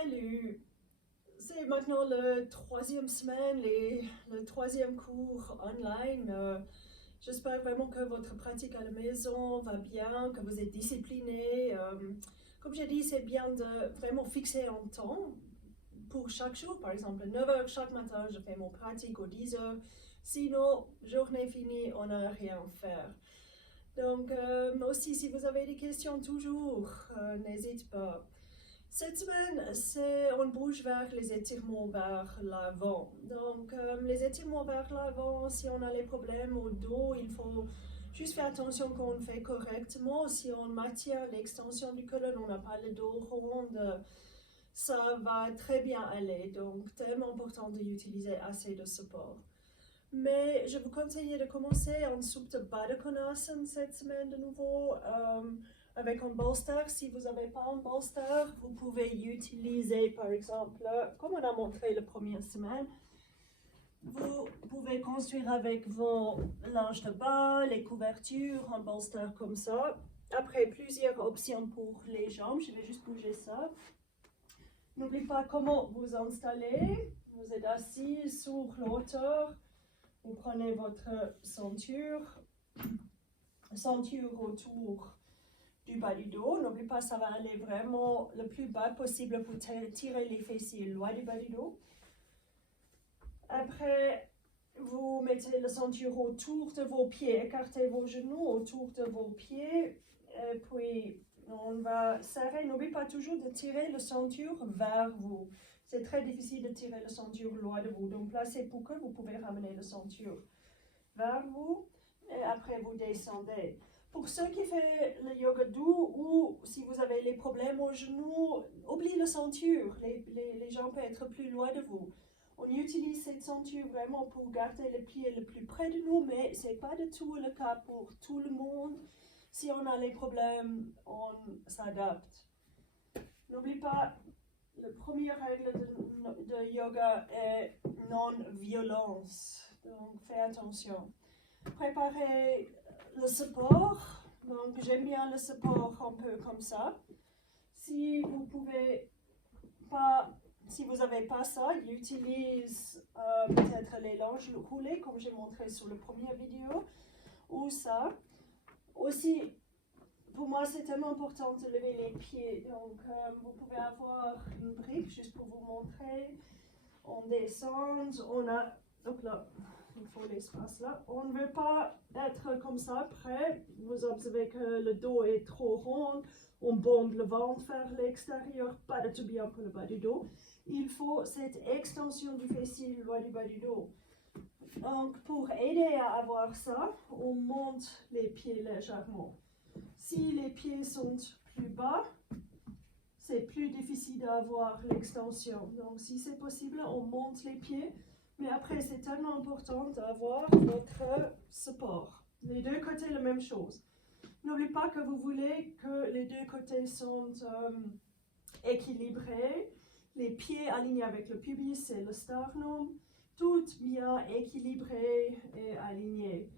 Salut! C'est maintenant la troisième semaine, le troisième cours online. J'espère vraiment que votre pratique à la maison va bien, que vous êtes discipliné. Comme j'ai dit, c'est bien de vraiment fixer un temps pour chaque jour. Par exemple, à 9 heures chaque matin, je fais mon pratique aux 10 heures. Sinon, journée finie, on n'a rien à faire. Donc, aussi, si vous avez des questions, toujours, n'hésitez pas. Cette semaine, on bouge vers les étirements vers l'avant. Donc, les étirements vers l'avant, si on a les problèmes au dos, il faut juste faire attention qu'on fait correctement. Si on maintient l'extension du colonne, on n'a pas le dos rond, ça va très bien aller. Donc, tellement important d'utiliser assez de support. Mais je vous conseille de commencer en Supta Baddha Konasana cette semaine de nouveau. Avec un bolster. Si vous n'avez pas un bolster, vous pouvez utiliser par exemple, comme on a montré la première semaine, vous pouvez construire avec vos linges de bas, les couvertures, un bolster comme ça. Après, plusieurs options pour les jambes. Je vais juste bouger ça. N'oubliez pas comment vous installer. Vous êtes assis sur l'auteur. Vous prenez votre ceinture autour du bas du dos. N'oubliez pas, ça va aller vraiment le plus bas possible pour tirer les fessiers loin du bas du dos. Après, vous mettez la ceinture autour de vos pieds, écartez vos genoux autour de vos pieds. Et puis, on va serrer. N'oubliez pas toujours de tirer la ceinture vers vous. C'est très difficile de tirer la ceinture loin de vous. Donc, placez pour que vous pouvez ramener la ceinture vers vous. Et après, vous descendez. Pour ceux qui font le yoga doux ou si vous avez les problèmes aux genoux, oubliez la ceinture. Les jambes peuvent être plus loin de vous. On utilise cette ceinture vraiment pour garder les pieds le plus près de nous, mais ce n'est pas du tout le cas pour tout le monde. Si on a les problèmes, on s'adapte. N'oubliez pas, la première règle de yoga est non-violence. Donc, faites attention. Préparez le support. Donc, j'aime bien le support un peu comme ça. Si vous pouvez pas, si vous n'avez pas ça, utilise peut-être les linges roulés, comme j'ai montré sur la première vidéo, ou ça. Aussi, pour moi, c'est tellement important de lever les pieds. Donc, vous pouvez avoir une brique juste pour vous montrer. On descend, on a, donc là, il faut l'espace là. On ne veut pas être comme ça près. Vous observez que le dos est trop rond. On bombe le ventre vers l'extérieur, pas du tout bien pour le bas du dos. Il faut cette extension du fessier loin du bas du dos. Donc, pour aider à avoir ça, on monte les pieds légèrement. Si les pieds sont plus bas, c'est plus difficile d'avoir l'extension. Donc, si c'est possible, on monte les pieds. Mais après, c'est tellement important d'avoir votre support. Les deux côtés, la même chose. N'oubliez pas que vous voulez que les deux côtés sont équilibrés. Les pieds alignés avec le pubis et le sternum. Tout bien équilibré et aligné.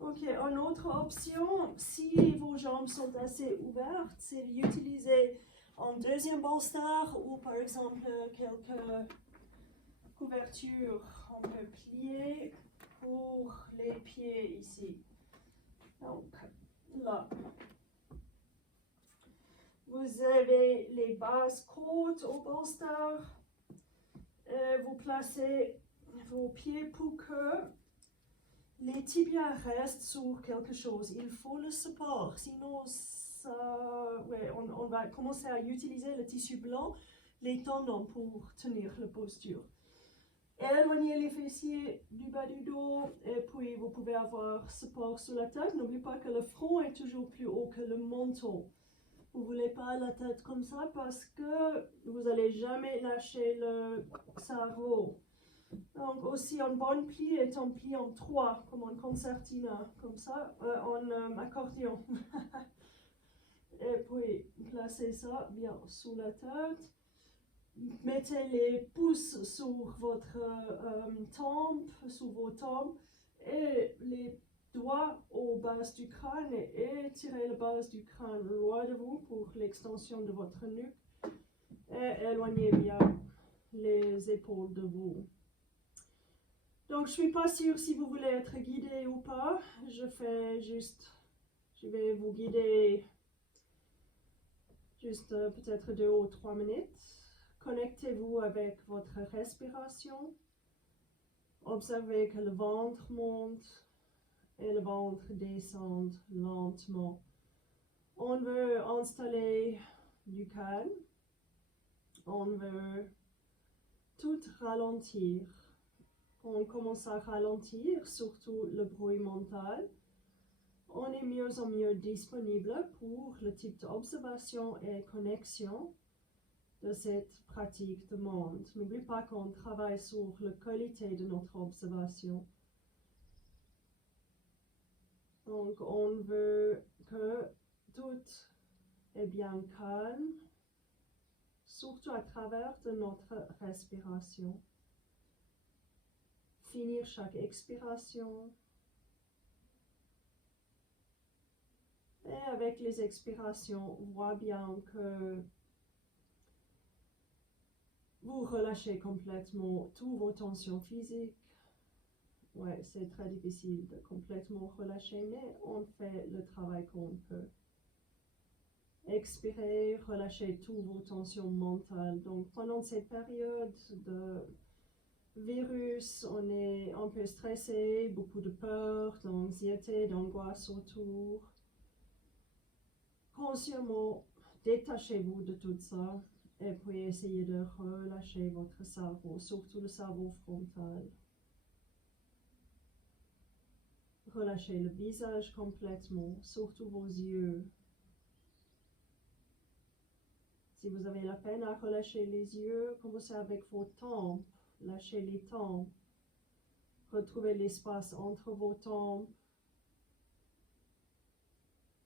Ok, une autre option, si vos jambes sont assez ouvertes, c'est d'utiliser un deuxième bolster ou par exemple quelques couvertures. On peut plier pour les pieds ici. Donc là, vous avez les bases côtes au bolster. Vous placez vos pieds pour que les tibias restent sur quelque chose. Il faut le support, sinon on va commencer à utiliser le tissu blanc, les tendons pour tenir la posture. Éloignez les fessiers du bas du dos et puis vous pouvez avoir support sur la tête. N'oubliez pas que le front est toujours plus haut que le menton. Vous ne voulez pas la tête comme ça parce que vous n'allez jamais lâcher le cerveau. Donc aussi un bon pli est un pli en 3, comme en concertina, comme ça, en accordion. Et puis placez ça bien sous la tête. Mettez les pouces sur votre tempe, sur vos tempes, et les doigts au bas du crâne et tirez la base du crâne loin de vous pour l'extension de votre nuque. Et Et éloignez bien les épaules de vous. Donc, je ne suis pas sûre si vous voulez être guidé ou pas. Je vais vous guider juste peut-être 2 ou 3 minutes. Connectez-vous avec votre respiration. Observez que le ventre monte et le ventre descend lentement. On veut installer du calme. On veut tout ralentir. On commence à ralentir, surtout le bruit mental. On est mieux en mieux disponible pour le type d'observation et connexion de cette pratique de monde. N'oublie pas qu'on travaille sur la qualité de notre observation. Donc, on veut que tout est bien calme, surtout à travers de notre respiration. Finir chaque expiration. Et avec les expirations, on voit bien que vous relâchez complètement toutes vos tensions physiques. Ouais, c'est très difficile de complètement relâcher, mais on fait le travail qu'on peut. Expirez, relâchez toutes vos tensions mentales. Donc, pendant cette période de virus, on est un peu stressé, beaucoup de peur, d'anxiété, d'angoisse autour. Consciemment, détachez-vous de tout ça et puis essayez de relâcher votre cerveau, surtout le cerveau frontal. Relâchez le visage complètement, surtout vos yeux. Si vous avez la peine à relâcher les yeux, commencez avec vos tempes, lâchez les tempes. Retrouvez l'espace entre vos tempes.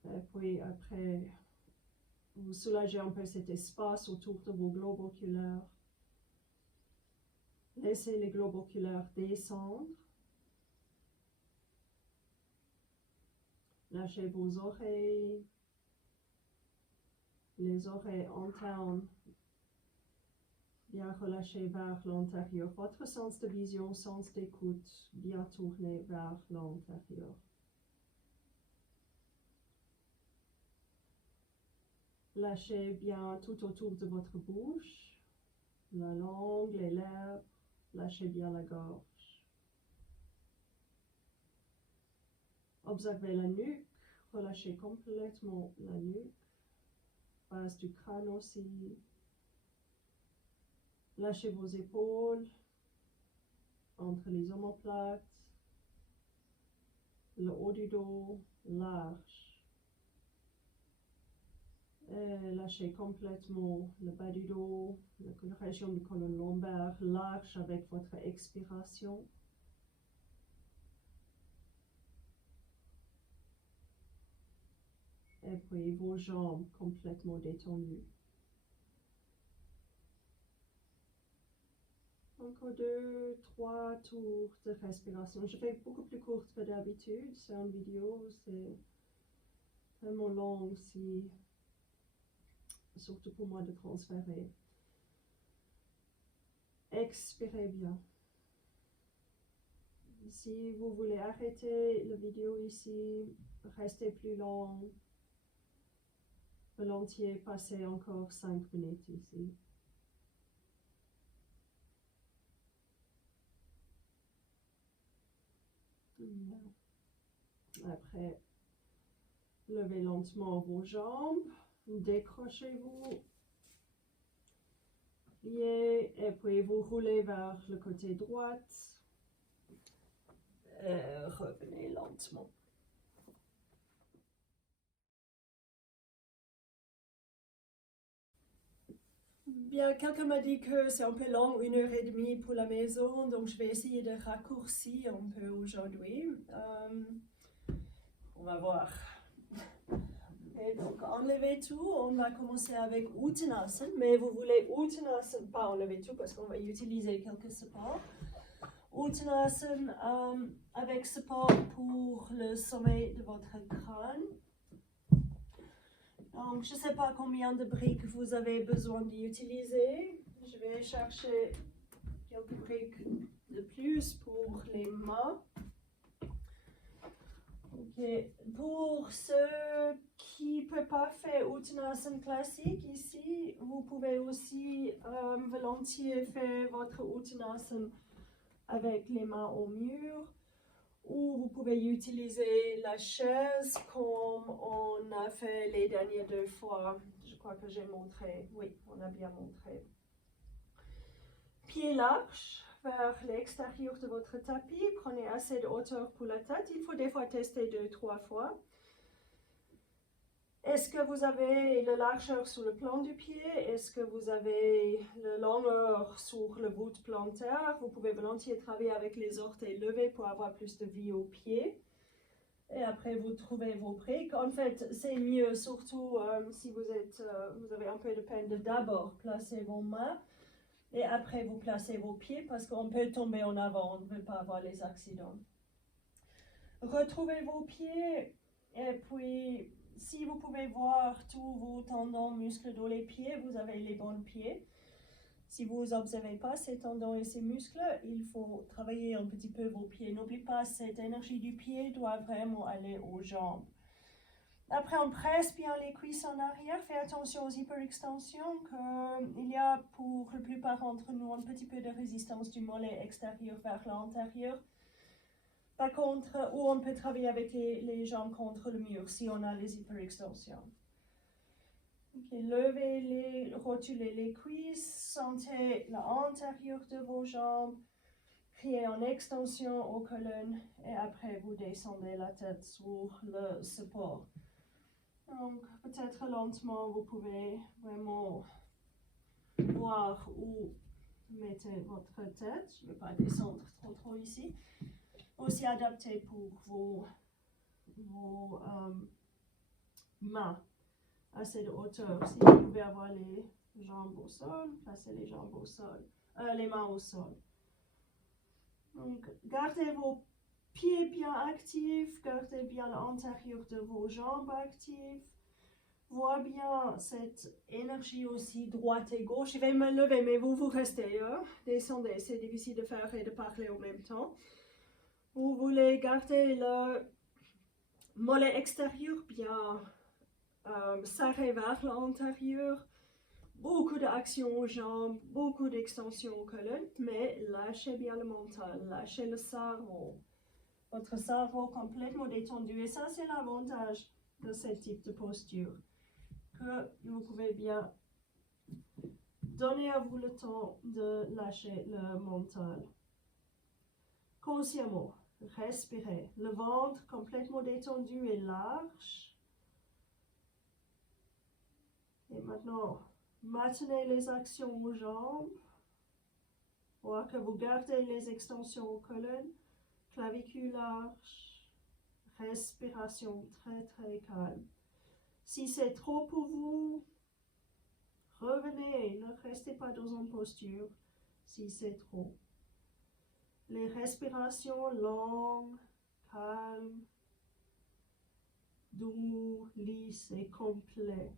Et puis après, vous soulagez un peu cet espace autour de vos globes oculaires. Laissez les globes oculaires descendre. Lâchez vos oreilles. Les oreilles internes. Bien relâchées vers l'intérieur. Votre sens de vision, sens d'écoute, bien tourné vers l'intérieur. Lâchez bien tout autour de votre bouche, la langue, les lèvres, lâchez bien la gorge. Observez la nuque, relâchez complètement la nuque, base du crâne aussi. Lâchez vos épaules entre les omoplates, le haut du dos large. Et lâchez complètement le bas du dos, la région du colonne lombaire large avec votre expiration. Et puis vos jambes complètement détendues. Encore 2, 3 tours de respiration. Je fais beaucoup plus courte que d'habitude. C'est en vidéo, c'est tellement long aussi. Surtout pour moi de transférer. Expirez bien. Si vous voulez arrêter la vidéo ici, restez plus long. Volontiers, passez encore 5 minutes ici. Après, levez lentement vos jambes. Décrochez-vous, pliez et puis vous roulez vers le côté droit. Revenez lentement. Bien, quelqu'un m'a dit que c'est un peu long, 1h30 pour la maison, donc je vais essayer de raccourcir un peu aujourd'hui. On va voir. Et donc, enlevez tout, on va commencer avec Uttanasana, mais vous voulez Uttanasana, pas enlever tout parce qu'on va utiliser quelques supports. Uttanasana avec support pour le sommet de votre crâne. Donc, je ne sais pas combien de briques vous avez besoin d'utiliser. Je vais chercher quelques briques de plus pour les mains. Okay. Pour ceux qui ne peuvent pas faire Uttanasana classique ici, vous pouvez aussi volontiers faire votre Uttanasana avec les mains au mur, ou vous pouvez utiliser la chaise comme on a fait les dernières 2 fois. Je crois que j'ai montré. Oui, on a bien montré. Pieds larges vers l'extérieur de votre tapis. Prenez assez de hauteur pour la tête. Il faut des fois tester 2-3 fois. Est-ce que vous avez la largeur sur le plan du pied? Est-ce que vous avez la longueur sur le bout plantaire? Vous pouvez volontiers travailler avec les orteils levés pour avoir plus de vie au pied. Et après, vous trouvez vos briques. En fait, c'est mieux, surtout si vous avez un peu de peine, de d'abord placer vos mains et après vous placez vos pieds parce qu'on peut tomber en avant, on ne veut pas avoir les accidents. Retrouvez vos pieds et puis si vous pouvez voir tous vos tendons, muscles dans les pieds, vous avez les bons pieds. Si vous n'observez pas ces tendons et ces muscles, il faut travailler un petit peu vos pieds. N'oubliez pas, cette énergie du pied doit vraiment aller aux jambes. Après, on presse bien les cuisses en arrière. Faites attention aux hyperextensions, qu'il y a pour la plupart d'entre nous un petit peu de résistance du mollet extérieur vers l'intérieur. Par contre, ou on peut travailler avec les jambes contre le mur si on a les hyperextensions. Okay, rotulez les cuisses, sentez l'intérieur de vos jambes, criez en extension aux colonnes et après vous descendez la tête sur le support. Donc peut-être lentement vous pouvez vraiment voir où mettez votre tête. Je ne vais pas descendre trop ici. Aussi adapté pour vos mains. Assez de hauteur. Si vous pouvez avoir les jambes au sol, placez les jambes au sol, les mains au sol. Donc, gardez vos pieds bien actifs, gardez bien l'intérieur de vos jambes actives. Voyez bien cette énergie aussi droite et gauche. Je vais me lever, mais vous restez. Descendez, c'est difficile de faire et de parler en même temps. Vous voulez garder le mollet extérieur bien serré vers l'intérieur, beaucoup d'action aux jambes, beaucoup d'extension aux colonnes, mais lâchez bien le mental, lâchez le cerveau. Votre cerveau complètement détendu. Et ça, c'est l'avantage de ce type de posture, que vous pouvez bien donner à vous le temps de lâcher le mental. Consciemment, respirez. Le ventre complètement détendu et large. Et maintenant, maintenez les actions aux jambes. Voir que vous gardez les extensions aux colonnes. Clavicule large. Respiration très calme. Si c'est trop pour vous, revenez. Ne restez pas dans une posture si c'est trop. Les respirations longues, calmes, douces, lisses et complètes.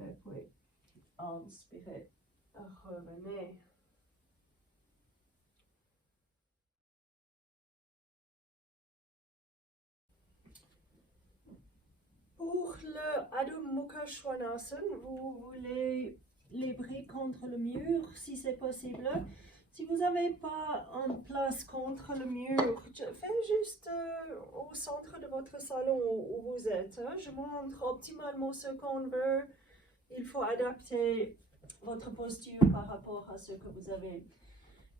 Et puis, inspirez, revenez. Pour le Adho Mukha Svanasana, vous voulez les briques contre le mur, si c'est possible. Si vous n'avez pas une place contre le mur, faites juste au centre de votre salon où vous êtes. Je montre optimalement ce qu'on veut. Il faut adapter votre posture par rapport à ce que vous avez.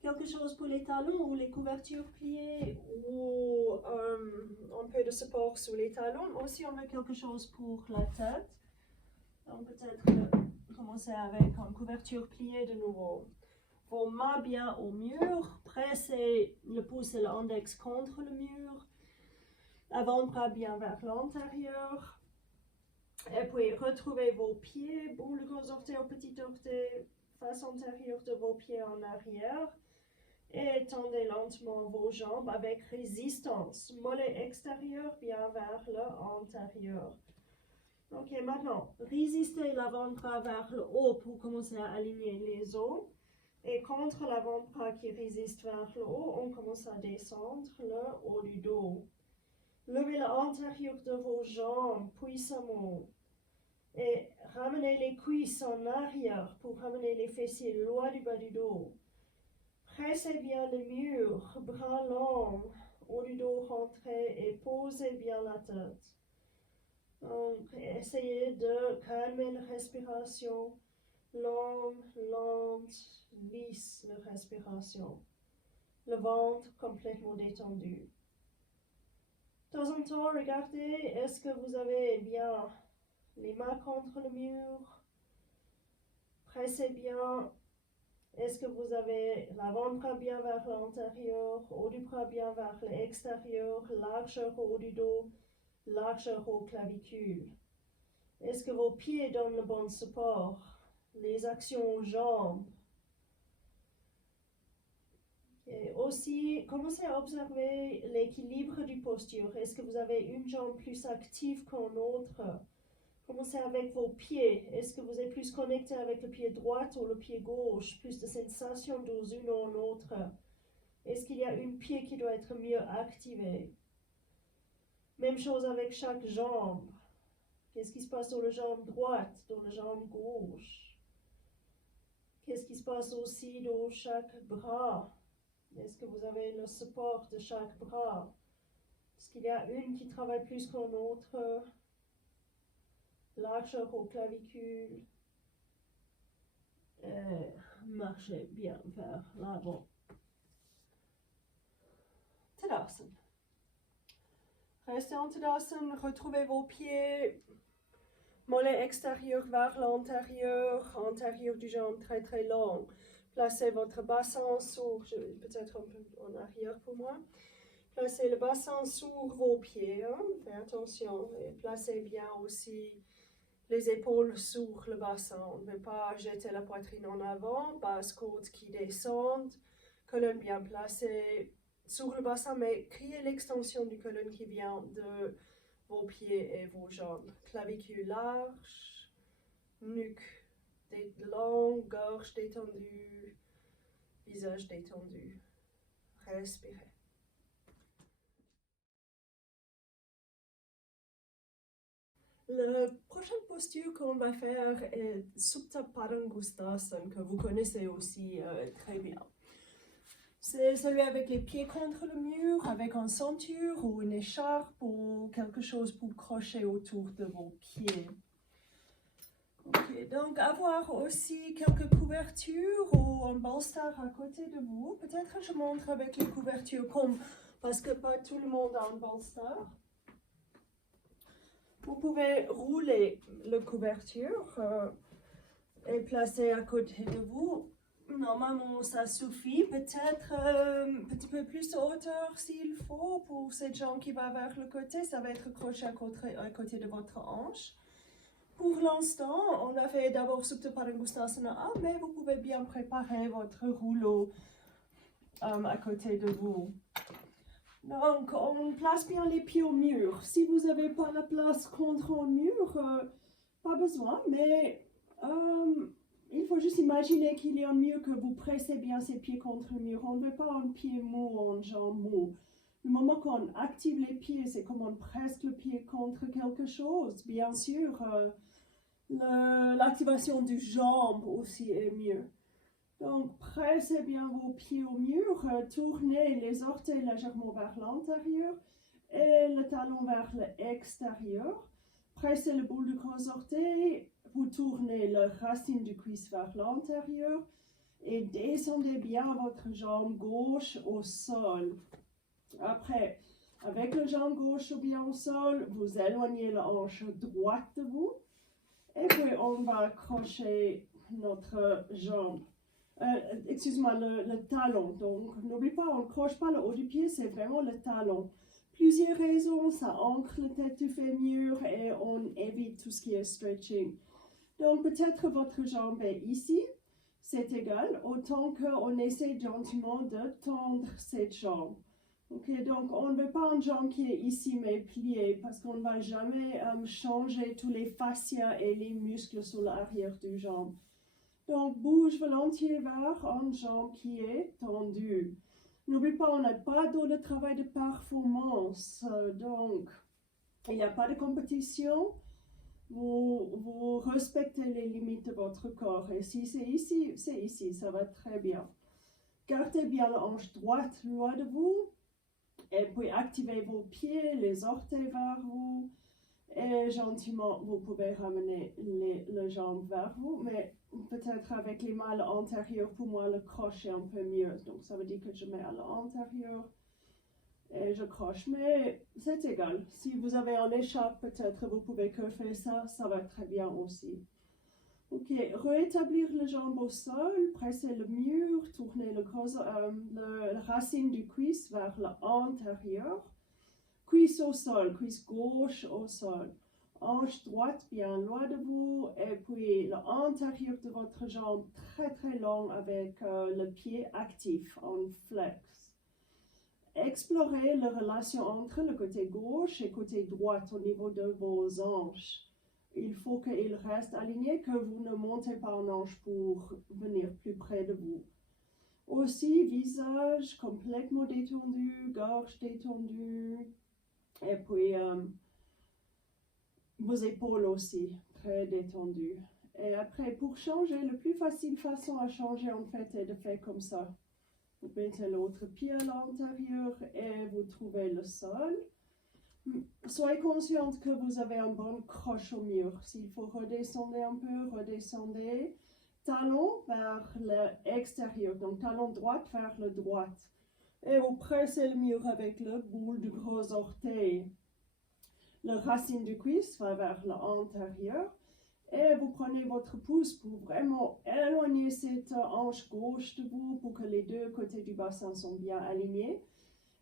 Quelque chose pour les talons ou les couvertures pliées ou un peu de support sur les talons. Aussi, on veut quelque chose pour la tête. Donc peut-être commencer avec une couverture pliée de nouveau. Vos mains bien au mur. Pressez le pouce et l'index contre le mur. Avant-bras bien vers l'intérieur. Et puis retrouvez vos pieds. Boule le gros orteil au petit orteil. Face antérieure de vos pieds en arrière. Et étendez lentement vos jambes avec résistance. Mollet extérieur bien vers l'intérieur. Ok, maintenant, résistez l'avant-bras vers le haut pour commencer à aligner les os. Et contre l'avant-bras qui résiste vers le haut, on commence à descendre le haut du dos. Levez l'intérieur de vos jambes puissamment. Et ramenez les cuisses en arrière pour ramener les fessiers loin du bas du dos. Pressez bien le mur, bras longs, haut du dos rentré et posez bien la tête. Donc, essayez de calmer la respiration, longue, lente, lisse la respiration. Le ventre complètement détendu. De temps en temps, regardez, est-ce que vous avez bien les mains contre le mur? Pressez bien. Est-ce que vous avez l'avant-bras bien vers l'intérieur, haut du bras bien vers l'extérieur, largeur au haut du dos, largeur aux clavicules? Est-ce que vos pieds donnent le bon support? Les actions aux jambes. Et aussi, commencez à observer l'équilibre du posture. Est-ce que vous avez une jambe plus active qu'une autre? Commencez avec vos pieds. Est-ce que vous êtes plus connecté avec le pied droit ou le pied gauche? Plus de sensations dans une ou l'autre. Est-ce qu'il y a une pied qui doit être mieux activé? Même chose avec chaque jambe. Qu'est-ce qui se passe dans la jambe droite, dans la jambe gauche? Qu'est-ce qui se passe aussi dans chaque bras? Est-ce que vous avez le support de chaque bras? Est-ce qu'il y a une qui travaille plus qu'une autre? Largeur aux clavicules. Marchez bien vers l'avant. Tadasana. Restez en Tadasana, retrouvez vos pieds. Mollet extérieur vers l'intérieur, intérieur du jambe très très long. Placez votre bassin sur, peut-être un peu en arrière pour moi. Placez le bassin sur vos pieds, hein. Faites attention. Et placez bien aussi les épaules sur le bassin. On ne veut pas jeter la poitrine en avant, basse côte qui descend, colonne bien placée sur le bassin, mais créez l'extension du colonne qui vient de vos pieds et vos jambes. Clavicule large, nuque longue, gorge détendue, visage détendu. Respirez. La prochaine posture qu'on va faire est Supta Padangusthasana, que vous connaissez aussi très bien. C'est celui avec les pieds contre le mur, avec une ceinture ou une écharpe ou quelque chose pour crocher autour de vos pieds. Okay, donc avoir aussi quelques couvertures ou un bolster à côté de vous. Peut-être je montre avec les couvertures parce que pas tout le monde a un bolster. Vous pouvez rouler la couverture et placer à côté de vous. Normalement, ça suffit. Peut-être un petit peu plus de hauteur s'il faut pour cette jambe qui va vers le côté. Ça va être accroché à côté de votre hanche. Pour l'instant, on a fait d'abord Supta Padangusthasana 1, mais vous pouvez bien préparer votre rouleau à côté de vous. Donc, on place bien les pieds au mur. Si vous n'avez pas la place contre un mur, pas besoin, mais il faut juste imaginer qu'il y a un mur, que vous pressez bien ses pieds contre le mur. On ne veut pas un pied mou ou une jambe mou. Le moment qu'on active les pieds, c'est comme on presse le pied contre quelque chose. Bien sûr, l'activation du jambe aussi est mieux. Donc, pressez bien vos pieds au mur, tournez les orteils légèrement vers l'intérieur et le talon vers l'extérieur. Pressez le bout du gros orteil, vous tournez la racine du cuisse vers l'intérieur et descendez bien votre jambe gauche au sol. Après, avec la jambe gauche bien au sol, vous éloignez la hanche droite de vous et puis on va accrocher notre jambe. Excuse-moi, le talon. Donc, n'oublie pas, on ne croche pas le haut du pied, c'est vraiment le talon. Plusieurs raisons, ça ancre la tête du fémur et on évite tout ce qui est stretching. Donc, peut-être votre jambe est ici. c'est égal, autant qu'on essaie gentiment de tendre cette jambe. Ok, donc on ne veut pas une jambe qui est ici mais pliée parce qu'on ne va jamais changer tous les fascias et les muscles sur l'arrière du jambe. Donc bouge volontiers vers une jambe qui est tendue. N'oublie pas, on n'a pas dans le travail de performance, donc il n'y a pas de compétition. Vous respectez les limites de votre corps. Et si c'est ici, ça va très bien. Gardez bien la hanche droite loin de vous. Et puis activez vos pieds, les orteils vers vous. Et gentiment, vous pouvez ramener les jambes vers vous. Mais peut-être avec les mains antérieures, pour moi, le crochet est un peu mieux. Donc ça veut dire que je mets à l'intérieur. Et je croche, mais c'est égal. Si vous avez un écharpe, peut-être vous pouvez que faire ça, ça va très bien aussi. Ok, rétablir les jambes au sol, presser le mur, tourner la racine du cuisse vers l'intérieur. Cuisse au sol, cuisse gauche au sol. Hanche droite bien loin de vous et puis l'intérieur de votre jambe très très long avec le pied actif en flex. Explorez la relation entre le côté gauche et le côté droit au niveau de vos hanches. Il faut qu'ils restent alignés, que vous ne montez pas en hanche pour venir plus près de vous. Aussi, visage complètement détendu, gorge détendue, et puis vos épaules aussi, très détendues. Et après, pour changer, la plus facile façon à changer en fait est de faire comme ça. Vous mettez l'autre pied à l'intérieur et vous trouvez le sol. Soyez consciente que vous avez un bon croche au mur. S'il faut redescendre un peu, redescendez. Talon vers l'extérieur, donc talon droit vers le droit. Et vous pressez le mur avec le bout du gros orteil. La racine du cuisse va vers l'intérieur. Et vous prenez votre pouce pour vraiment éloigner cette hanche gauche de vous pour que les deux côtés du bassin sont bien alignés.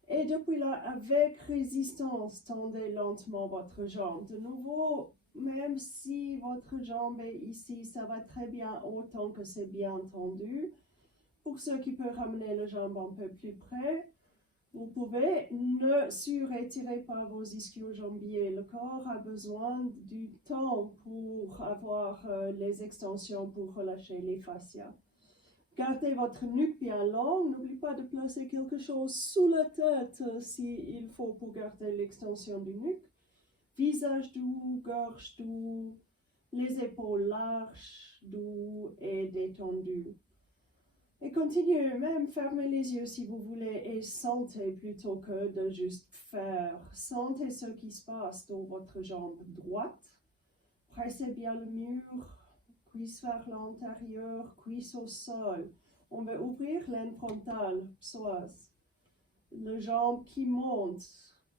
Et depuis là, avec résistance, tendez lentement votre jambe. De nouveau, même si votre jambe est ici, ça va très bien autant que c'est bien tendu. Pour ceux qui peuvent ramener la jambe un peu plus près, vous pouvez ne surétirer pas vos ischio-jambiers. Le corps a besoin du temps pour avoir les extensions pour relâcher les fascias. Gardez votre nuque bien longue. N'oubliez pas de placer quelque chose sous la tête s'il faut pour garder l'extension du nuque. Visage doux, gorge doux, les épaules larges, doux et détendues. Et continuez, même fermez les yeux si vous voulez et sentez plutôt que de juste faire. Sentez ce qui se passe dans votre jambe droite. Pressez bien le mur, cuisse vers l'intérieur, cuisse au sol. On va ouvrir l'aine frontale, psoas. La jambe qui monte.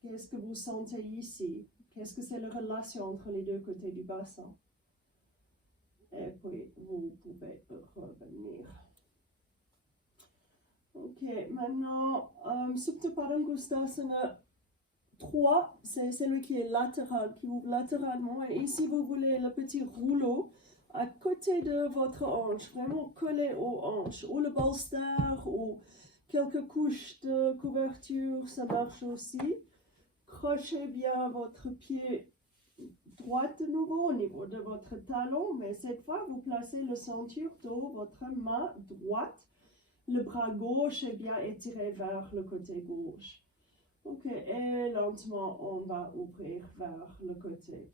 Qu'est-ce que vous sentez ici? Qu'est-ce que c'est la relation entre les deux côtés du bassin? Et puis, vous pouvez revenir. Ok, maintenant, Supta Padangusthasana 3, c'est celui qui est latéral, qui ouvre latéralement. Et ici, vous voulez le petit rouleau à côté de votre hanche, vraiment collé aux hanches, ou le bolster, ou quelques couches de couverture, ça marche aussi. Crochez bien votre pied droit de nouveau au niveau de votre talon, mais cette fois, vous placez le ceinture dans votre main droite. Le bras gauche est bien étiré vers le côté gauche. Ok, et lentement, on va ouvrir vers le côté.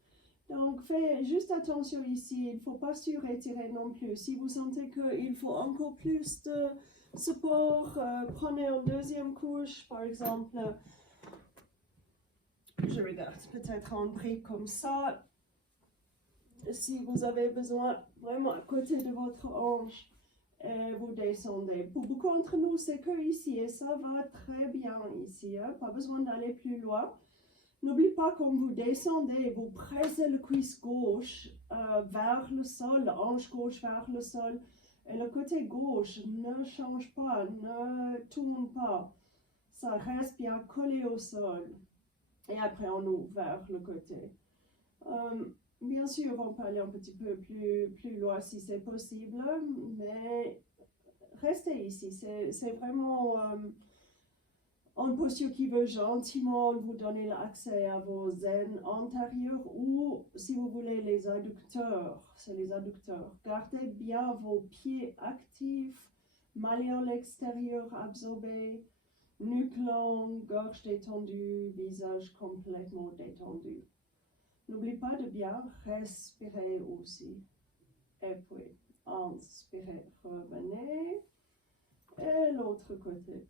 Donc, faites juste attention ici, il ne faut pas surétirer non plus. Si vous sentez qu'il faut encore plus de support, prenez une deuxième couche, par exemple, je regarde, peut-être un brique comme ça. Si vous avez besoin, vraiment à côté de votre hanche, et vous descendez. Pour beaucoup d'entre nous, c'est que ici, et ça va très bien ici, hein? Pas besoin d'aller plus loin. N'oubliez pas, quand vous descendez, vous pressez le cuisse gauche vers le sol, la hanche gauche vers le sol, et le côté gauche ne change pas, ne tourne pas. Ça reste bien collé au sol. Et après, on ouvre vers le côté. Bien sûr, on peut aller un petit peu plus loin si c'est possible, mais restez ici. C'est vraiment une posture qui veut gentiment vous donner l'accès à vos aines antérieures ou, si vous voulez, les adducteurs. C'est les adducteurs. Gardez bien vos pieds actifs, malléole extérieure absorbée, nuque longue, gorge détendue, visage complètement détendu. N'oubliez pas de bien respirer aussi. Et puis, inspirez, revenez. Et l'autre côté.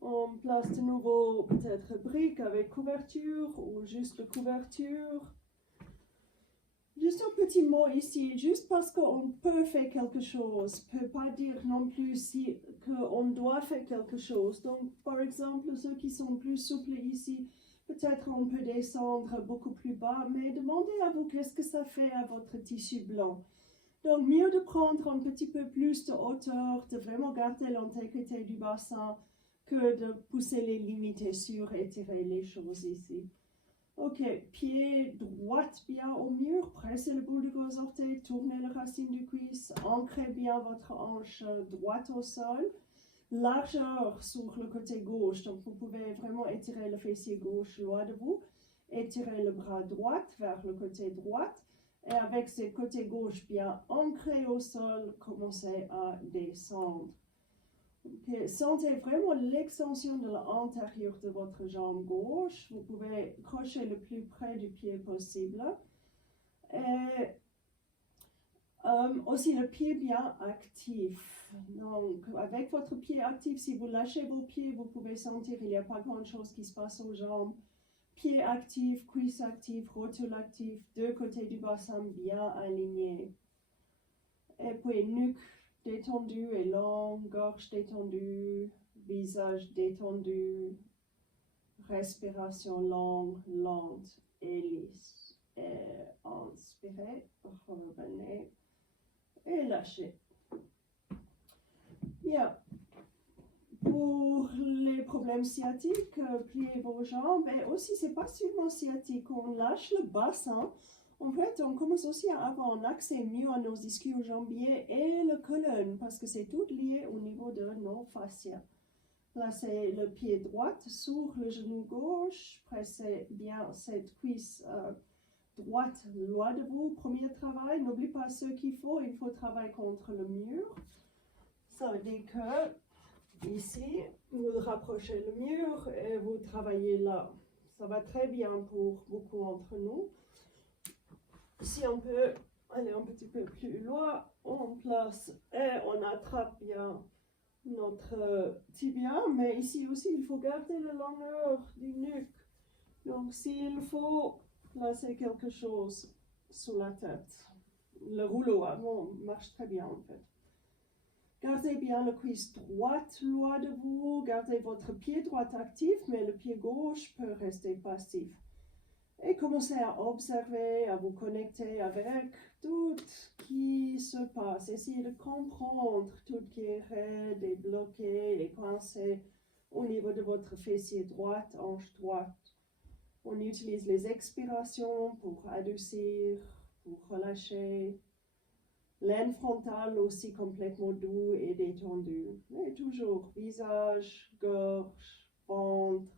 On place de nouveau peut-être brique avec couverture ou juste couverture. Juste un petit mot ici, juste parce qu'on peut faire quelque chose, ne peut pas dire non plus si, qu'on doit faire quelque chose. Donc, par exemple, ceux qui sont plus souples ici, peut-être on peut descendre beaucoup plus bas, mais demandez à vous qu'est-ce que ça fait à votre tissu blanc. Donc, mieux de prendre un petit peu plus de hauteur, de vraiment garder l'intégrité du bassin, que de pousser les limites et surétirer les choses ici. Ok, pied droit bien au mur, pressez le bout du gros orteil, tournez la racine du cuisse, ancrez bien votre hanche droite au sol, largeur sur le côté gauche, donc vous pouvez vraiment étirer le fessier gauche loin de vous, étirer le bras droit vers le côté droit, et avec ce côté gauche bien ancré au sol, commencez à descendre. Okay. Sentez vraiment l'extension de l'intérieur de votre jambe gauche. Vous pouvez crocher le plus près du pied possible. Et aussi le pied bien actif. Donc, avec votre pied actif, si vous lâchez vos pieds, vous pouvez sentir qu'il n'y a pas grand-chose qui se passe aux jambes. Pied actif, cuisse active, rotule active, deux côtés du bassin bien alignés. Et puis nuque détendu et long, gorge détendue, visage détendu, respiration longue, lente et lisse. Et inspirez, revenez et lâchez. Bien. Pour les problèmes sciatiques, pliez vos jambes. Et aussi, c'est pas seulement sciatique, on lâche le bassin. En fait, on commence aussi à avoir un accès mieux à nos ischio-jambiers et le colonne, parce que c'est tout lié au niveau de nos fascias. Placez le pied droit sur le genou gauche, pressez bien cette cuisse droite loin de vous. Premier travail, n'oubliez pas ce qu'il faut travailler contre le mur. Ça veut dire que ici, vous rapprochez le mur et vous travaillez là. Ça va très bien pour beaucoup d'entre nous. Si on peut aller un petit peu plus loin, on place et on attrape bien notre tibia, mais ici aussi il faut garder la longueur du nuque. Donc s'il faut placer quelque chose sous la tête, le rouleau avant marche très bien en fait. Gardez bien le cuisse droite loin de vous, gardez votre pied droit actif, mais le pied gauche peut rester passif. Et commencez à observer, à vous connecter avec tout ce qui se passe. Essayez de comprendre tout ce qui est raide et bloqué et coincé au niveau de votre fessier droite, hanche droite. On utilise les expirations pour adoucir, pour relâcher. L'aine frontale aussi complètement doux et détendue. Et toujours visage, gorge, ventre.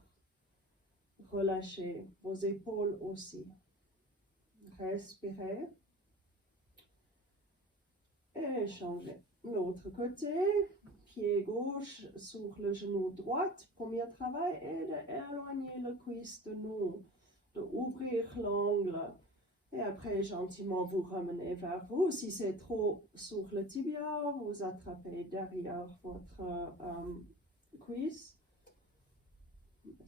Relâchez vos épaules aussi. Respirez. Et changez. L'autre côté, pied gauche sur le genou droit. Premier travail est d'éloigner le cuisse de nous, d'ouvrir l'angle. Et après, gentiment, vous ramenez vers vous. Si c'est trop sur le tibia, vous attrapez derrière votre cuisse.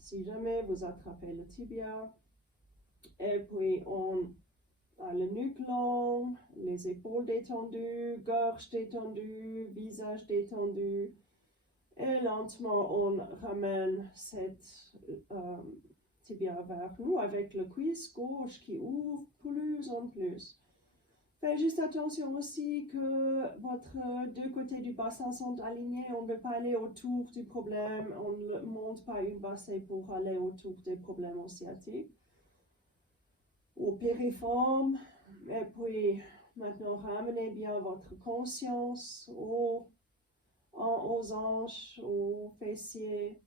Si jamais vous attrapez le tibia, et puis on a le nuque long, les épaules détendues, gorge détendue, visage détendu, et lentement on ramène cette tibia vers nous avec le cuisse gauche qui ouvre plus en plus. Faites juste attention aussi que votre deux côtés du bassin sont alignés. On ne veut pas aller autour du problème. On ne monte pas une bassin pour aller autour des problèmes sciatiques. au piriforme. Et puis, maintenant, ramenez bien votre conscience aux hanches, aux fessiers.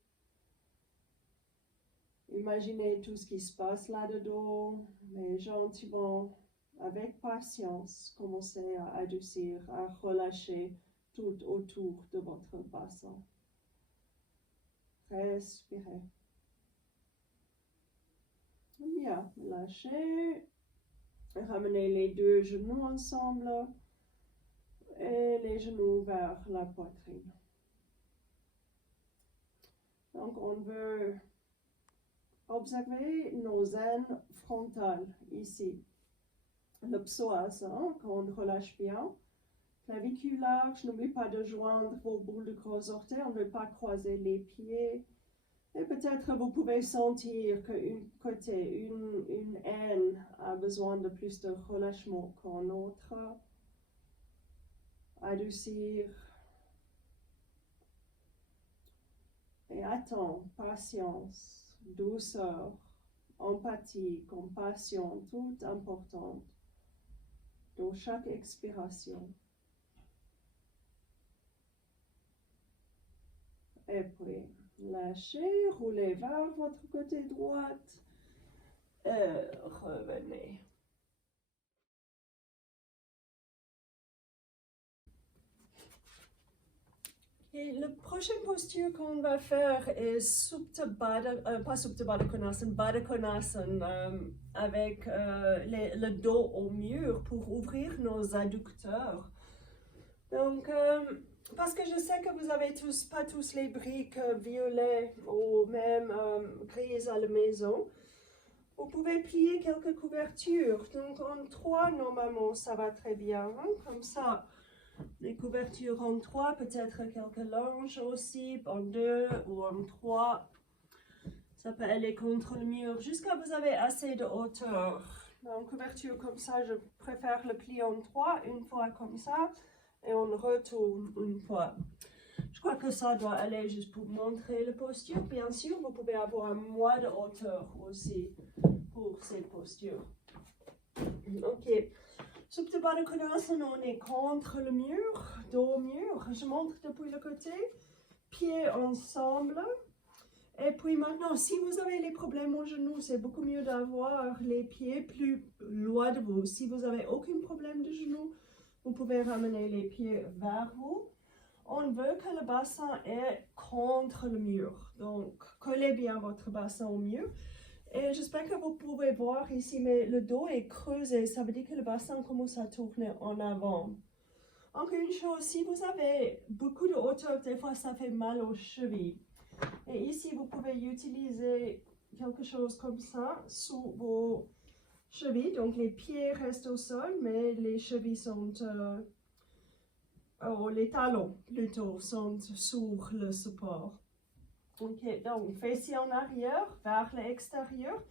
Imaginez tout ce qui se passe là-dedans, mais gentiment, avec patience, commencez à adoucir, à relâcher tout autour de votre bassin. Respirez. Bien, lâchez. Ramenez les deux genoux ensemble et les genoux vers la poitrine. Donc, on veut observer nos aines frontales ici. Le psoas, hein, quand on relâche bien. Clavicule large, n'oubliez pas de joindre vos boules de gros orteils, on ne veut pas croiser les pieds. Et peut-être vous pouvez sentir qu'une côté, une aine a besoin de plus de relâchement qu'un autre. Adoucir. Et attends, patience, douceur, empathie, compassion, tout importante dans chaque expiration. Et puis, lâchez, roulez vers votre côté droite et revenez. Et la prochaine posture qu'on va faire est Supta Baddha Konasana, Baddha Konasana, avec le dos au mur pour ouvrir nos adducteurs. Donc, parce que je sais que vous avez pas tous les briques violets ou même grises à la maison, vous pouvez plier quelques couvertures. Donc, en 3, normalement, ça va très bien, hein, comme ça. Les couvertures en 3, peut-être quelques linges aussi, en 2 ou en 3. Ça peut aller contre le mur jusqu'à vous avez assez de hauteur. En couverture comme ça, je préfère le plier en 3, une fois comme ça, et on retourne une fois. Je crois que ça doit aller juste pour montrer la posture. Bien sûr, vous pouvez avoir moins de hauteur aussi pour ces postures. Ok. Supta Baddha Konasana, on est contre le mur, dos au mur. Je montre depuis le côté, pieds ensemble. Et puis maintenant, si vous avez les problèmes au genou, c'est beaucoup mieux d'avoir les pieds plus loin de vous. Si vous n'avez aucun problème de genou, vous pouvez ramener les pieds vers vous. On veut que le bassin est contre le mur. Donc, collez bien votre bassin au mur. Et j'espère que vous pouvez voir ici, mais le dos est creusé. Ça veut dire que le bassin commence à tourner en avant. Encore une chose, si vous avez beaucoup de hauteur, des fois ça fait mal aux chevilles. Et ici, vous pouvez utiliser quelque chose comme ça sous vos chevilles. Donc, les pieds restent au sol, mais les chevilles sont... les talons, plutôt, sont sur le support. Ok, donc, fessiers en arrière, vers l'extérieur.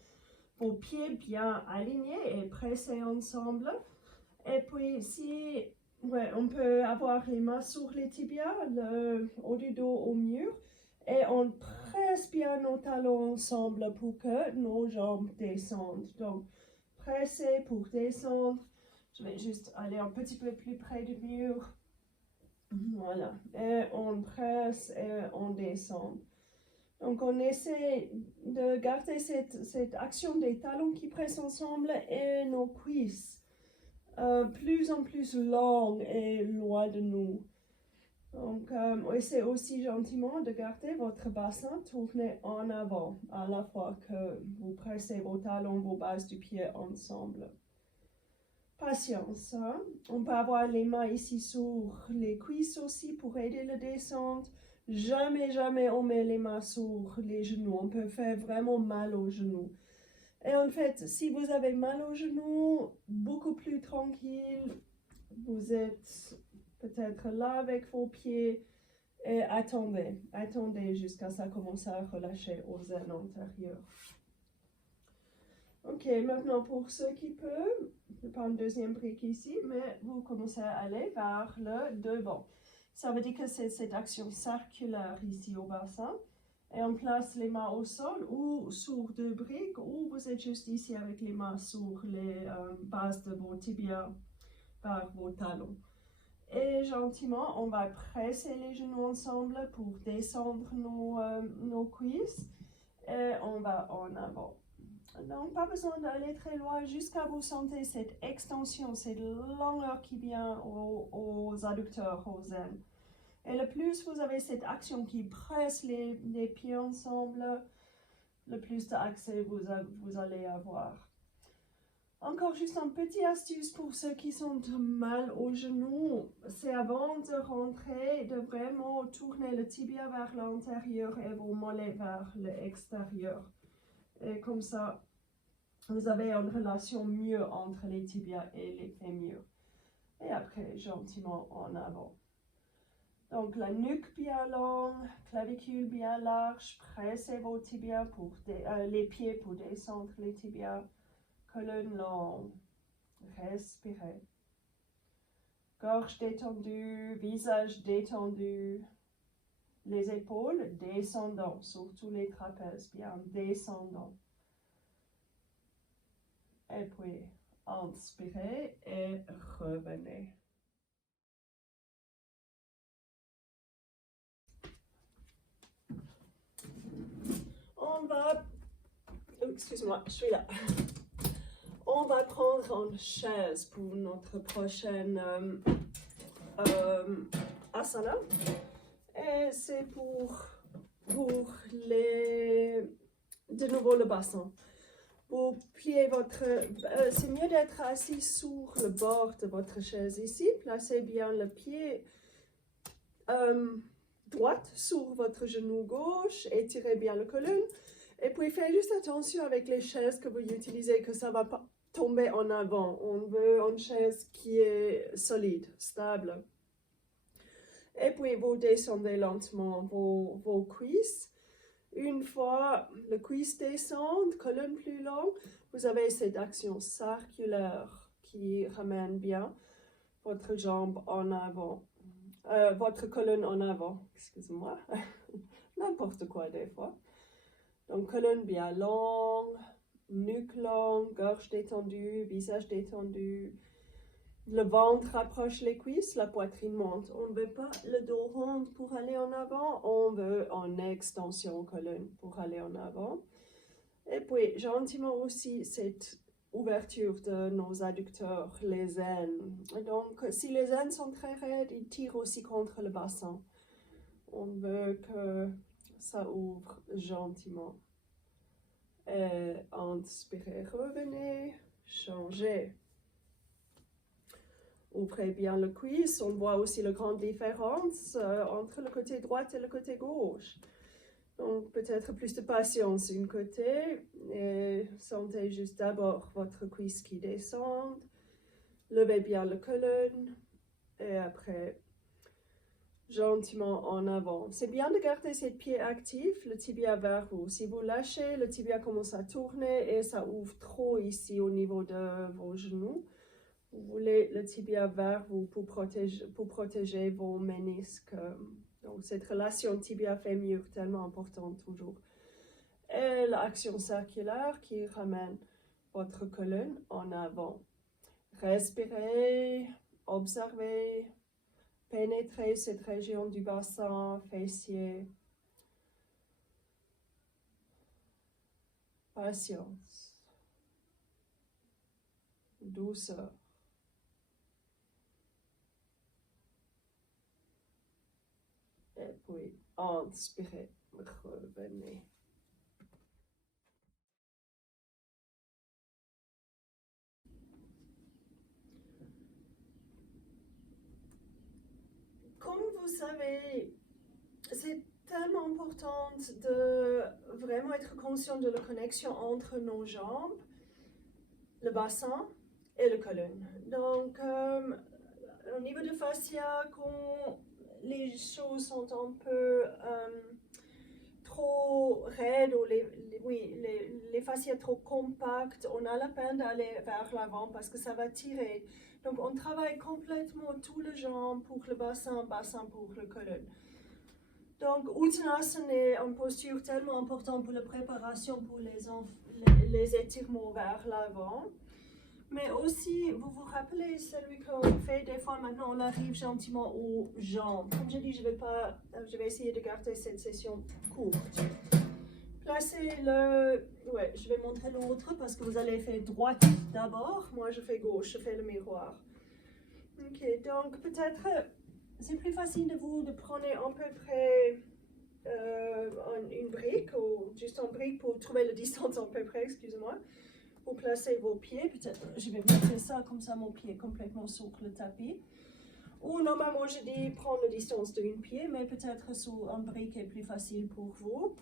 Vos pieds bien alignés et pressés ensemble. Et puis, si... Ouais, on peut avoir les mains sur les tibias, le haut du dos au mur. Et on presse bien nos talons ensemble pour que nos jambes descendent. Donc, presser pour descendre. Je vais juste aller un petit peu plus près du mur. Voilà. Et on presse et on descend. Donc, on essaie de garder cette action des talons qui pressent ensemble et nos cuisses plus en plus longues et loin de nous. Donc, essayez aussi gentiment de garder votre bassin tourné en avant à la fois que vous pressez vos talons, vos bases du pied ensemble. Patience, hein? On peut avoir les mains ici sur les cuisses aussi pour aider la descente. Jamais, jamais on met les mains sur les genoux. On peut faire vraiment mal aux genoux. Et en fait, si vous avez mal aux genoux, beaucoup plus tranquille, vous êtes peut-être là avec vos pieds et attendez jusqu'à ça commence à relâcher aux aines antérieures. Ok, maintenant pour ceux qui peuvent, je prends une deuxième brique ici, mais vous commencez à aller vers le devant. Ça veut dire que c'est cette action circulaire ici au bassin. Et on place les mains au sol ou sur deux briques, ou vous êtes juste ici avec les mains sur les bases de vos tibias par vos talons. Et gentiment, on va presser les genoux ensemble pour descendre nos cuisses. Et on va en avant. Donc, pas besoin d'aller très loin jusqu'à vous sentir cette extension, cette longueur qui vient aux adducteurs, aux aines. Et le plus vous avez cette action qui presse les pieds ensemble, le plus d'accès vous allez avoir. Encore juste une petite astuce pour ceux qui sont mal aux genoux, c'est avant de rentrer, de vraiment tourner le tibia vers l'intérieur et vos mollets vers l'extérieur. Et comme ça, vous avez une relation mieux entre les tibias et les fémurs. Et après, gentiment en avant. Donc la nuque bien longue, clavicule bien large, pressez vos tibias les pieds pour descendre les tibias. Colonne longue, respirez. Gorge détendue, visage détendu. Les épaules descendant, surtout les trapèzes, bien descendant. Et puis, inspirez et revenez. On va, excuse-moi, je suis là. On va prendre une chaise pour notre prochaine asana. Et c'est pour de nouveau le bassin. Vous pliez c'est mieux d'être assis sur le bord de votre chaise ici. Placez bien le pied droit sur votre genou gauche, étirez bien le colonne. Et puis faites juste attention avec les chaises que vous utilisez, que ça ne va pas tomber en avant. On veut une chaise qui est solide, stable. Et puis vous descendez lentement vos cuisses. Une fois le cuisse descend, colonne plus longue, vous avez cette action circulaire qui ramène bien votre jambe en avant, votre colonne en avant, excusez-moi, n'importe quoi des fois. Donc colonne bien longue, nuque longue, gorge détendue, visage détendu. Le ventre approche les cuisses, la poitrine monte. On ne veut pas le dos rond pour aller en avant, on veut en extension colonne pour aller en avant. Et puis gentiment aussi cette ouverture de nos adducteurs, les aines. Donc si les aines sont très raides, ils tirent aussi contre le bassin. On veut que ça ouvre gentiment. Et inspirez, revenez, changez. Ouvrez bien le cuisse, on voit aussi la grande différence entre le côté droit et le côté gauche. Donc peut-être plus de patience d'un côté et sentez juste d'abord votre cuisse qui descend. Levez bien le colonne et après gentiment en avant. C'est bien de garder ces pieds actifs, le tibia vers vous. Si vous lâchez, le tibia commence à tourner et ça ouvre trop ici au niveau de vos genoux. Vous voulez le tibia vers vous pour protéger vos ménisques. Donc cette relation tibia-fémur tellement importante toujours. Et l'action circulaire qui ramène votre colonne en avant. Respirez, observez, pénétrez cette région du bassin, fessier. Patience. Douceur. Et puis, inspirez, revenez. Comme vous savez, c'est tellement important de vraiment être conscient de la connexion entre nos jambes, le bassin et le colonne. Donc, au niveau de fascia, quand les choses sont un peu trop raides ou les fascias trop compactes, on a la peine d'aller vers l'avant parce que ça va tirer. Donc on travaille complètement tout le jambe pour le bassin, bassin pour le colonne. Donc Donc, Uttanasana est une posture tellement importante pour la préparation pour les étirements vers l'avant. Mais aussi, vous vous rappelez celui qu'on fait des fois maintenant, on arrive gentiment aux jambes. Comme je dis, je vais essayer de garder cette session courte. Placez le... Ouais, je vais montrer l'autre parce que vous allez faire droite d'abord. Moi, je fais gauche, je fais le miroir. Ok, donc peut-être c'est plus facile de prendre à peu près une brique ou juste une brique pour trouver la distance à peu près, excusez-moi. Vous placez vos pieds, peut-être je vais mettre ça comme ça, mon pied est complètement sur le tapis. Ou normalement je dis prendre la distance d'un pied, mais peut-être sur un brique est plus facile pour vous.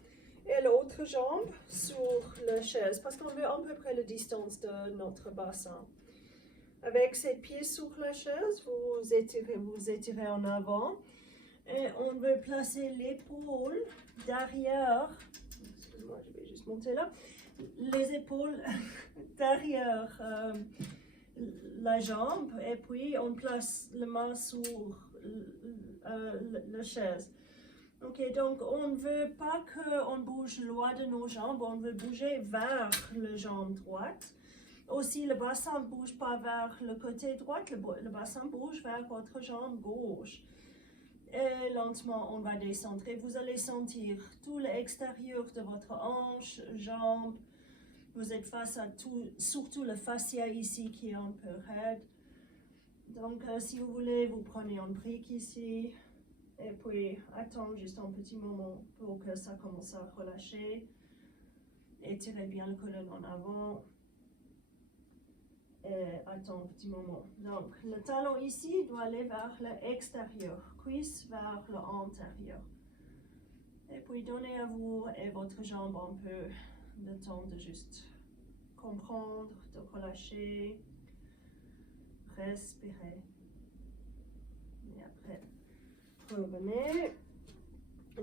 Et l'autre jambe sur la chaise, parce qu'on veut à peu près la distance de notre bassin. Avec ses pieds sur la chaise, vous étirez en avant. Et on veut placer l'épaule derrière, excusez-moi, je vais juste monter là, les épaules derrière la jambe et puis on place la main sur la chaise. Ok, donc on ne veut pas qu'on bouge loin de nos jambes, on veut bouger vers la jambe droite. Aussi, le bassin ne bouge pas vers le côté droit, le bassin bouge vers votre jambe gauche. Et lentement, on va descendre. Et vous allez sentir tout l'extérieur de votre hanche, jambe. Vous êtes face à tout, surtout le fascia ici qui est un peu raide. Donc, si vous voulez, vous prenez un brique ici. Et puis, attendre juste un petit moment pour que ça commence à relâcher. Étirez bien le colonne en avant. Et attends un petit moment. Donc, le talon ici doit aller vers l'extérieur, cuisse vers l'intérieur. Et puis, donnez à vous et votre jambe un peu de temps de juste comprendre, de relâcher, respirer. Et après, revenez,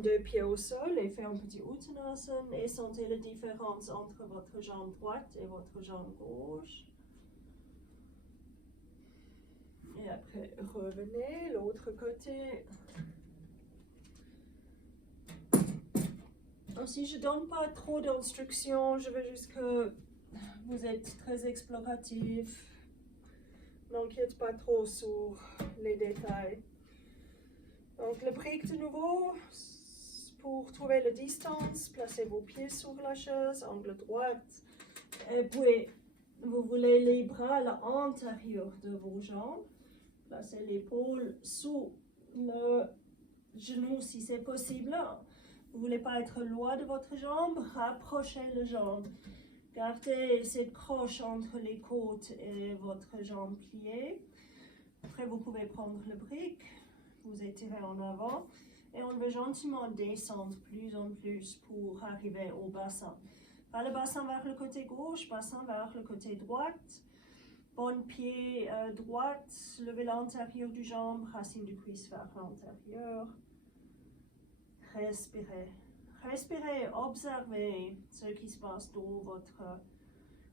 deux pieds au sol et faites un petit Uttanasana et sentez la différence entre votre jambe droite et votre jambe gauche. Et après, revenez, l'autre côté. Si je ne donne pas trop d'instructions, je veux juste que vous êtes très exploratif. N'inquiète pas trop sur les détails. Donc, le brique de nouveau, pour trouver la distance, placez vos pieds sur la chaise, angle droit. Et puis, vous voulez les bras à l'intérieur de vos jambes. Placez l'épaule sous le genou si c'est possible. Vous ne voulez pas être loin de votre jambe, rapprochez la jambe. Gardez cette croche entre les côtes et votre jambe pliée. Après, vous pouvez prendre le brique, vous étirez en avant et on veut gentiment descendre plus en plus pour arriver au bassin. Pas le bassin vers le côté gauche, bassin vers le côté droit. Bon pied droite, levez l'intérieur du jambe, racine du cuisse vers l'intérieur. Respirez. Respirez, observez ce qui se passe dans votre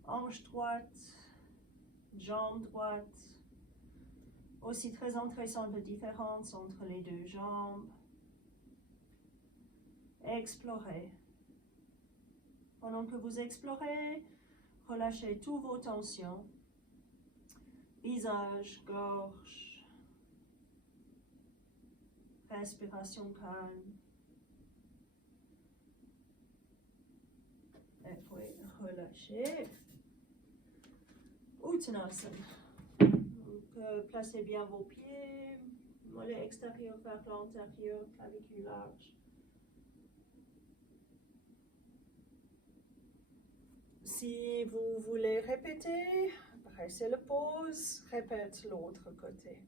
hanche droite, jambe droite. Aussi très intéressant la différence entre les deux jambes. Explorez. Pendant que vous explorez, relâchez toutes vos tensions. Visage, gorge, respiration calme. Et puis relâchez. Uttanasana. Donc, placez bien vos pieds, mollet extérieur vers l'intérieur, clavicule large. Si vous voulez répéter, pressez la pause, répète l'autre côté.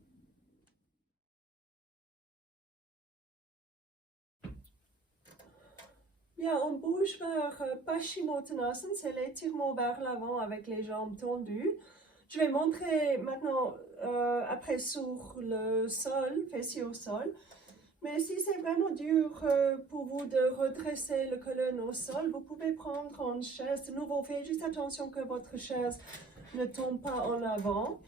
Bien, on bouge vers Paschimottanasana, c'est l'étirement vers l'avant avec les jambes tendues. Je vais montrer maintenant, après sur le sol, fessiers au sol. Mais si c'est vraiment dur pour vous de redresser le colonne au sol, vous pouvez prendre une chaise. De nouveau, faites juste attention que votre chaise ne tombe pas en avant.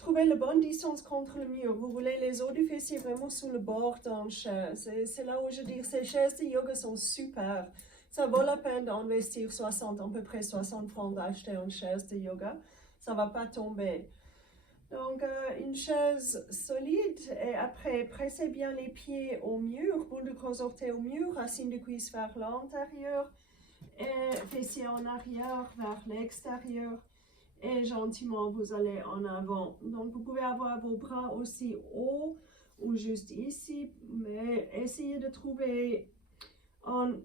Trouvez la bonne distance contre le mur. Vous voulez les os du fessier vraiment sur le bord d'une chaise. C'est là où je dis, ces chaises de yoga sont super. Ça vaut la peine d'investir 60, à peu près 60 francs d'acheter une chaise de yoga. Ça ne va pas tomber. Donc, une chaise solide et après, pressez bien les pieds au mur, boule de gros orteil au mur, racine de cuisse vers l'intérieur et fessier en arrière vers l'extérieur. Et gentiment, vous allez en avant. Donc, vous pouvez avoir vos bras aussi haut ou juste ici, mais essayez de trouver une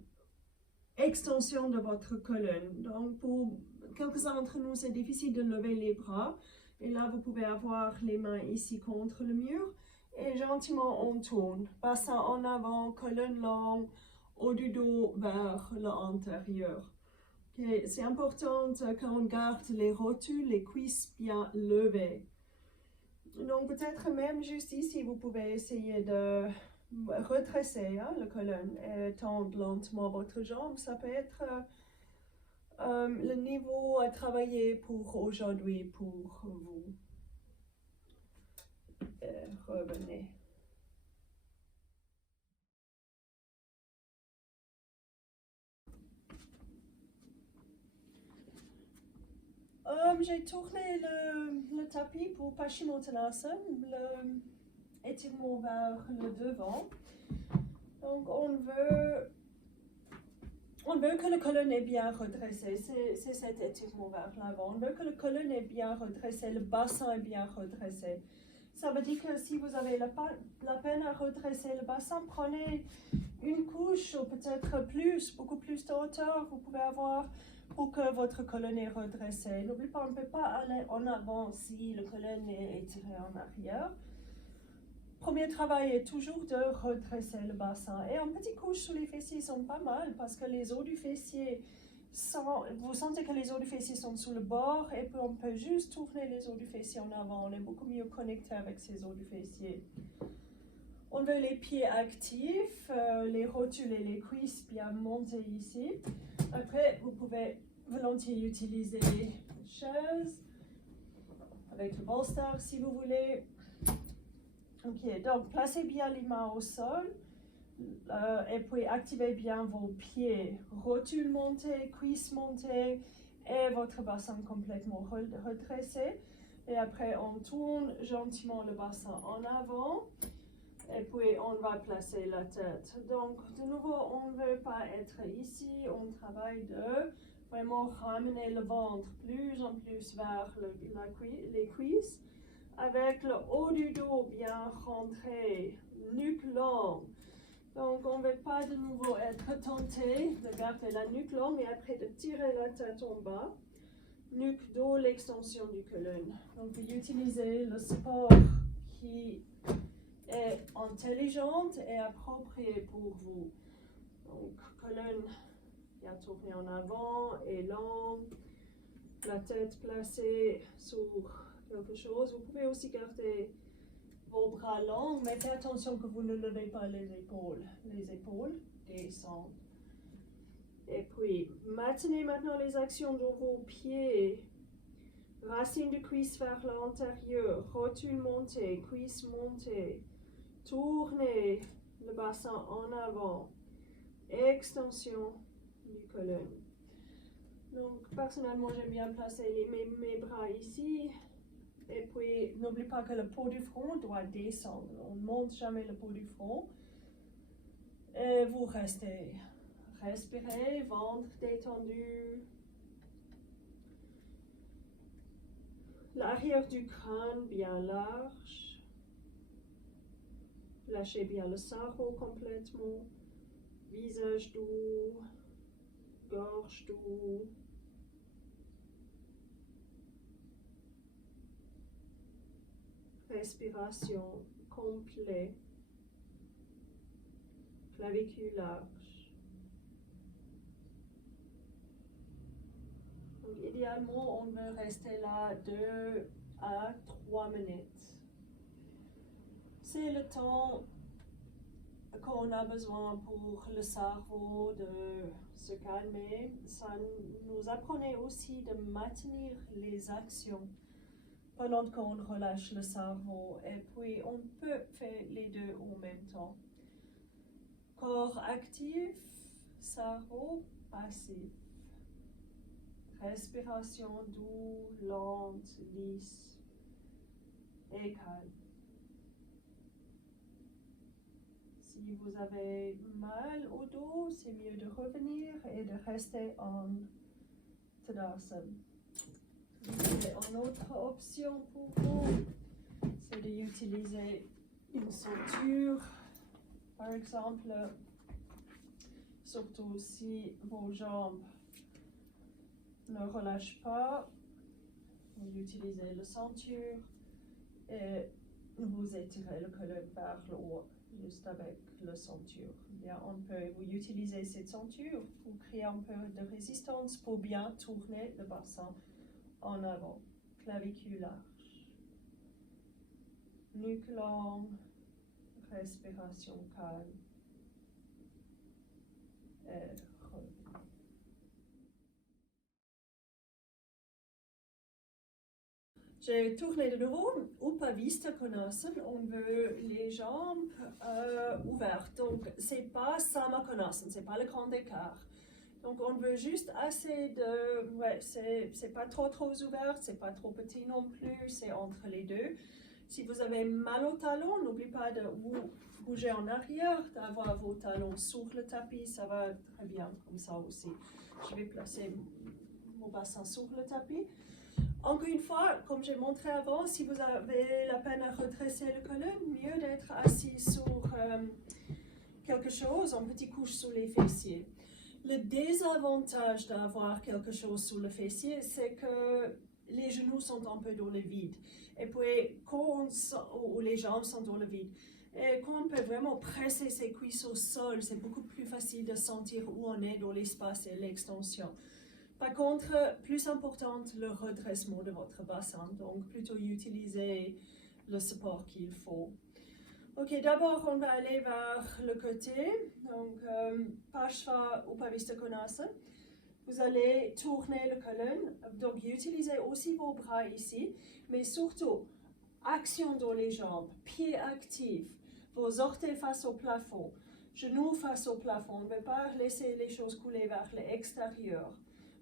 extension de votre colonne. Donc, pour quelques-uns d'entre nous, c'est difficile de lever les bras. Et là, vous pouvez avoir les mains ici contre le mur. Et gentiment, on tourne. Bassin en avant, colonne longue, haut du dos vers l'intérieur. Okay. C'est important qu'on garde les rotules, les cuisses bien levées. Donc peut-être même juste ici, vous pouvez essayer de redresser la colonne et tendre lentement votre jambe. Ça peut être le niveau à travailler pour aujourd'hui pour vous. Et revenez. J'ai tourné le tapis pour Paschimottanasana, l'étirement vers le devant. Donc on veut que la colonne est bien redressée, c'est cet étirement vers l'avant. On veut que la colonne est bien redressée, le bassin est bien redressé. Ça veut dire que si vous avez la peine à redresser le bassin, prenez une couche ou peut-être plus, beaucoup plus de hauteur, vous pouvez avoir pour que votre colonne est redressée. N'oubliez pas, on ne peut pas aller en avant si la colonne est étirée en arrière. Premier travail est toujours de redresser le bassin. Et une petite couche sous les fessiers sont pas mal parce que les os du fessier vous sentez que les os du fessier sont sur le bord et puis on peut juste tourner les os du fessier en avant. On est beaucoup mieux connecté avec ces os du fessier. On veut les pieds actifs, les rotules et les cuisses bien montés ici. Après, vous pouvez volontiers utiliser les chaises avec le bolster si vous voulez. Ok, donc placez bien les mains au sol et puis activez bien vos pieds. Rotules montées, cuisses montées et votre bassin complètement redressé. Et après, on tourne gentiment le bassin en avant. Et puis, on va placer la tête. Donc, de nouveau, on ne veut pas être ici. On travaille de vraiment ramener le ventre plus en plus vers les cuisses. Avec le haut du dos bien rentré, nuque longue. Donc, on ne veut pas de nouveau être tenté de garder la nuque longue et après de tirer la tête en bas. Nuque, dos, l'extension du colonne. Donc, vous utilisez le support qui est intelligente et appropriée pour vous. Donc, colonne bien tournée en avant et longue. La tête placée sur quelque chose. Vous pouvez aussi garder vos bras longs, mais faites attention que vous ne levez pas les épaules. Les épaules descendent. Et puis, maintenez maintenant les actions de vos pieds. Racine de cuisse vers l'intérieur, rotule montée, cuisse montée. Tournez le bassin en avant. Extension du colonne. Donc, personnellement, j'aime bien placer mes bras ici. Et puis, n'oubliez pas que le pot du front doit descendre. On ne monte jamais le pot du front. Et vous restez. Respirez, ventre détendu. L'arrière du crâne bien large. Lâchez bien le cerveau complètement. Visage doux. Gorge doux. Respiration complète. Clavicule large. Donc, idéalement, on veut rester là 2 à 3 minutes. C'est le temps qu'on a besoin pour le cerveau de se calmer. Ça nous apprenait aussi de maintenir les actions. pendant qu'on relâche le cerveau. Et puis, on peut faire les deux en même temps. Corps actif, cerveau passif. Respiration douce, lente, lisse et calme. Si vous avez mal au dos, c'est mieux de revenir et de rester en Tadasana. Une autre option pour vous, c'est d'utiliser une ceinture, par exemple, surtout si vos jambes ne relâchent pas, vous utilisez la ceinture et vous étirez le colonne vers le haut, juste avec la ceinture. Bien, on peut vous utiliser cette ceinture pour créer un peu de résistance pour bien tourner le bassin en avant. Clavicule large, nuque longue, respiration calme et revenez. J'ai tourné de nouveau. Upavista Konasana, on veut les jambes ouvertes. Donc, c'est pas Samakonasana, c'est pas le grand écart. Donc, on veut juste assez de... Ouais, c'est pas trop ouvert, c'est pas trop petit non plus, c'est entre les deux. Si vous avez mal au talon, n'oubliez pas de vous bouger en arrière, d'avoir vos talons sur le tapis, ça va très bien comme ça aussi. Je vais placer mon bassin sur le tapis. Encore une fois, comme j'ai montré avant, si vous avez la peine à redresser le colonne, mieux d'être assis sur quelque chose, en petite couche sous les fessiers. Le désavantage d'avoir quelque chose sous le fessier, c'est que les genoux sont un peu dans le vide. Et puis, ou les jambes sont dans le vide. Et quand on peut vraiment presser ses cuisses au sol, c'est beaucoup plus facile de sentir où on est dans l'espace et l'extension. Par contre, plus important, le redressement de votre bassin. Donc, plutôt utiliser le support qu'il faut. Ok, d'abord, on va aller vers le côté. Donc, Parshva Upavista Konasana. Vous allez tourner le colonne. Donc, utilisez aussi vos bras ici. Mais surtout, action dans les jambes, pieds actifs, vos orteils face au plafond, genoux face au plafond. On ne veut pas laisser les choses couler vers l'extérieur.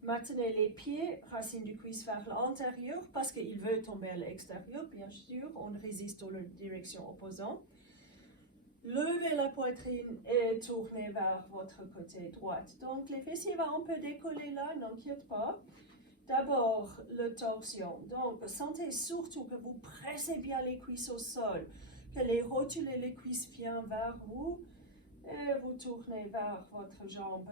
Maintenez les pieds, racines du cuisse vers l'intérieur, parce qu'il veut tomber à l'extérieur, bien sûr. On résiste dans la direction opposante. Levez la poitrine et tournez vers votre côté droit. Donc, les fessiers vont un peu décoller là, n'inquiète pas. D'abord, le torsion. Donc, sentez surtout que vous pressez bien les cuisses au sol, que les rotules et les cuisses viennent vers vous. Et vous tournez vers votre jambe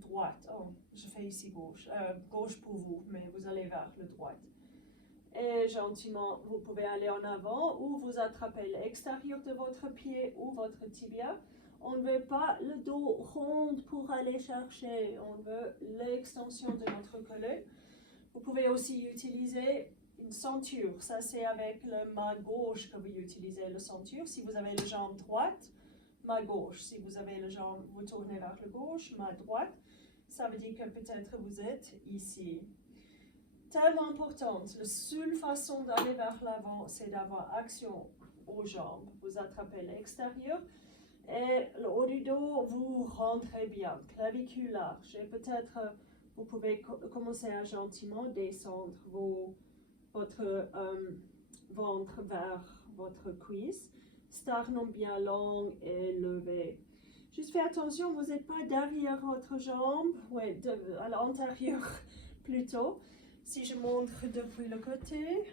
droite. Oh, je fais ici gauche. Gauche pour vous, mais vous allez vers le droite. Et gentiment, vous pouvez aller en avant ou vous attrapez l'extérieur de votre pied ou votre tibia. On ne veut pas le dos rond pour aller chercher. On veut l'extension de notre colonne. Vous pouvez aussi utiliser une ceinture. Ça, c'est avec la main gauche que vous utilisez la ceinture. Si vous avez la jambe droite, main gauche. Si vous avez la jambe, vous tournez vers la gauche, main droite. Ça veut dire que peut-être vous êtes ici. Tellement importante. La seule façon d'aller vers l'avant, c'est d'avoir action aux jambes. Vous attrapez l'extérieur et le haut du dos, vous rentrez bien. Clavicule large. Et peut-être vous pouvez commencer à gentiment descendre votre ventre vers votre cuisse. Sternum bien long et levé. Juste faites attention, vous n'êtes pas derrière votre jambe, ouais, à l'intérieur plutôt. Si je montre depuis le côté,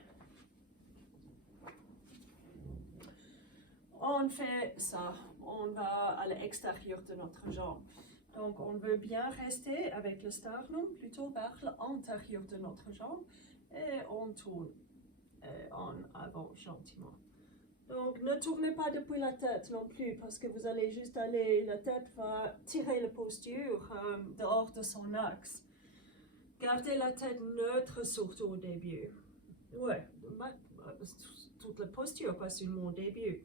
on fait ça. On va à l'extérieur de notre jambe. Donc, on veut bien rester avec le sternum plutôt vers l'intérieur de notre jambe et on tourne en avant gentiment. Donc, ne tournez pas depuis la tête non plus parce que vous allez juste aller, la tête va tirer la posture dehors de son axe. Gardez la tête neutre surtout au début. Ouais, toute la posture, pas seulement au début.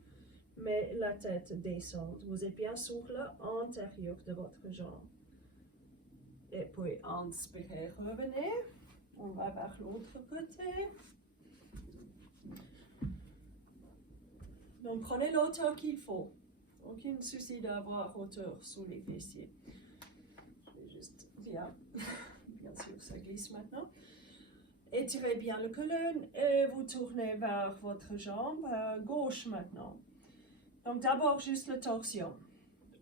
Mais la tête descend. Vous êtes bien sur l'intérieur de votre jambe. Et puis, inspirez, revenez. On va vers l'autre côté. Donc prenez l'hauteur qu'il faut. Aucun souci d'avoir hauteur sous les fessiers. Je vais juste bien sûr ça glisse maintenant. Étirez bien le colonne et vous tournez vers votre jambe gauche maintenant. Donc d'abord juste la torsion.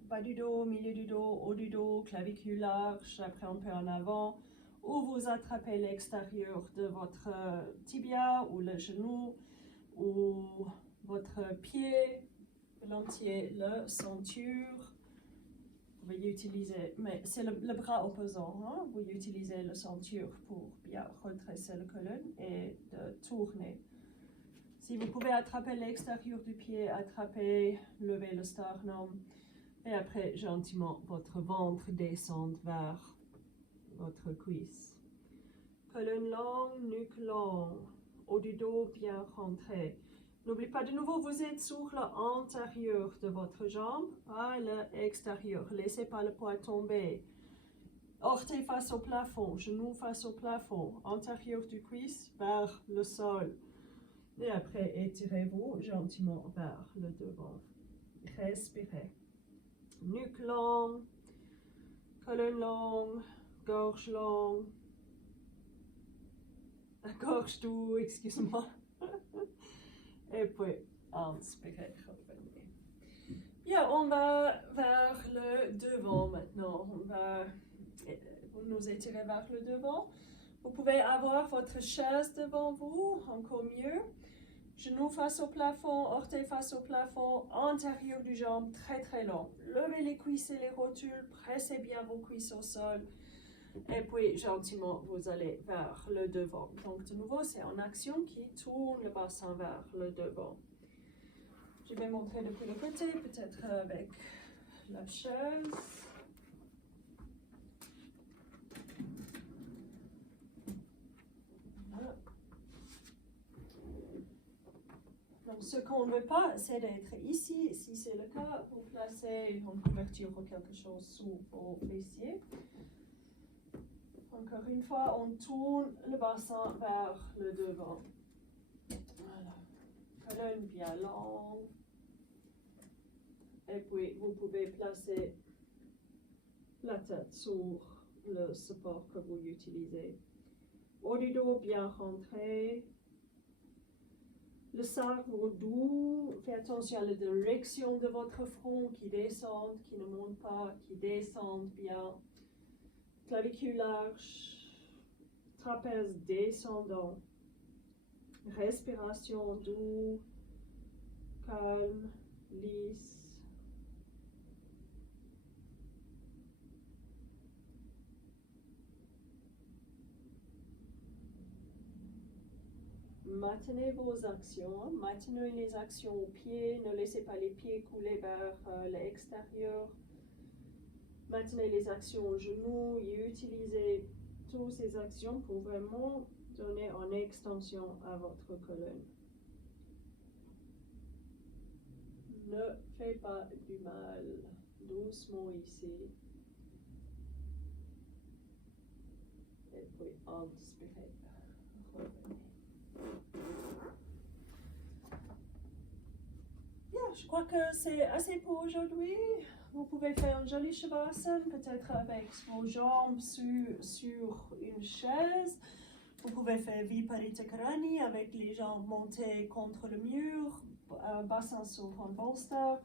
Bas du dos, milieu du dos, haut du dos, clavicule large, après un peu en avant, ou vous attrapez l'extérieur de votre tibia ou le genou ou votre pied, l'entier, la ceinture. Vous pouvez utiliser, mais c'est le bras opposant, hein? Vous utilisez la ceinture pour bien redresser le colonne et de tourner. Si vous pouvez attraper l'extérieur du pied, attraper, lever le sternum et après gentiment votre ventre descend vers votre cuisse. Colonne longue, nuque longue, haut du dos bien rentré. N'oubliez pas de nouveau, vous êtes sur l'intérieur de votre jambe, pas l'extérieur. Laissez pas le poids tomber. Orteil face au plafond, genou face au plafond, antérieur du cuisse vers le sol. Et après, étirez-vous gentiment vers le devant. Respirez. Nuque longue, colonne longue, gorge longue. Gorge doux, excuse-moi. Et puis, inspirez, revenez. Bien, on va vers le devant maintenant. Vous nous étirez vers le devant. Vous pouvez avoir votre chaise devant vous, encore mieux. Genoux face au plafond, orteils face au plafond, antérieur du jambe très très long. Levez les cuisses et les rotules, pressez bien vos cuisses au sol. Et puis, gentiment, vous allez vers le devant. Donc, de nouveau, c'est en action qui tourne le bassin vers le devant. Je vais montrer depuis le côté, peut-être avec la chaise. Voilà. Donc, ce qu'on ne veut pas, c'est d'être ici. Si c'est le cas, vous placez une couverture ou quelque chose sous vos fessiers. Encore une fois, on tourne le bassin vers le devant. Voilà. Colonne bien longue. Et puis, vous pouvez placer la tête sur le support que vous utilisez. Haut du dos bien rentré. Le cerveau doux. Faites attention à la direction de votre front qui descend, qui ne monte pas, qui descend bien. Clavicule large, trapèze descendant, respiration douce, calme, lisse. Maintenez vos actions, maintenez les actions aux pieds, ne laissez pas les pieds couler vers l'extérieur. Maintenez les actions aux genoux et utilisez toutes ces actions pour vraiment donner en extension à votre colonne. Ne faites pas du mal, doucement ici. Et puis inspirez, revenez. Bien, je crois que c'est assez pour aujourd'hui. Vous pouvez faire un joli shavasana, peut-être avec vos jambes sur une chaise. Vous pouvez faire Viparita Karani avec les jambes montées contre le mur, bassin sur un bolster.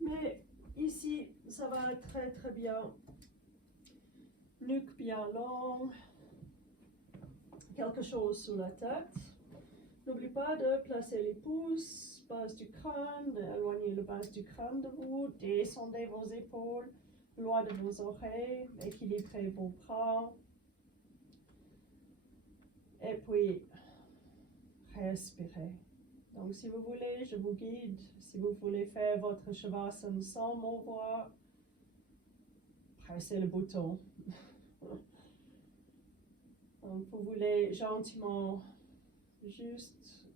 Mais ici, ça va très très bien. Nuque bien longue. Quelque chose sous la tête. N'oubliez pas de placer les pouces, base du crâne, d'éloigner le base du crâne de vous, descendez vos épaules, loin de vos oreilles, équilibrez vos bras. Et puis, respirez. Donc, si vous voulez, je vous guide. Si vous voulez faire votre shavasana sans m'envoyer, pressez le bouton. Donc, vous voulez gentiment juste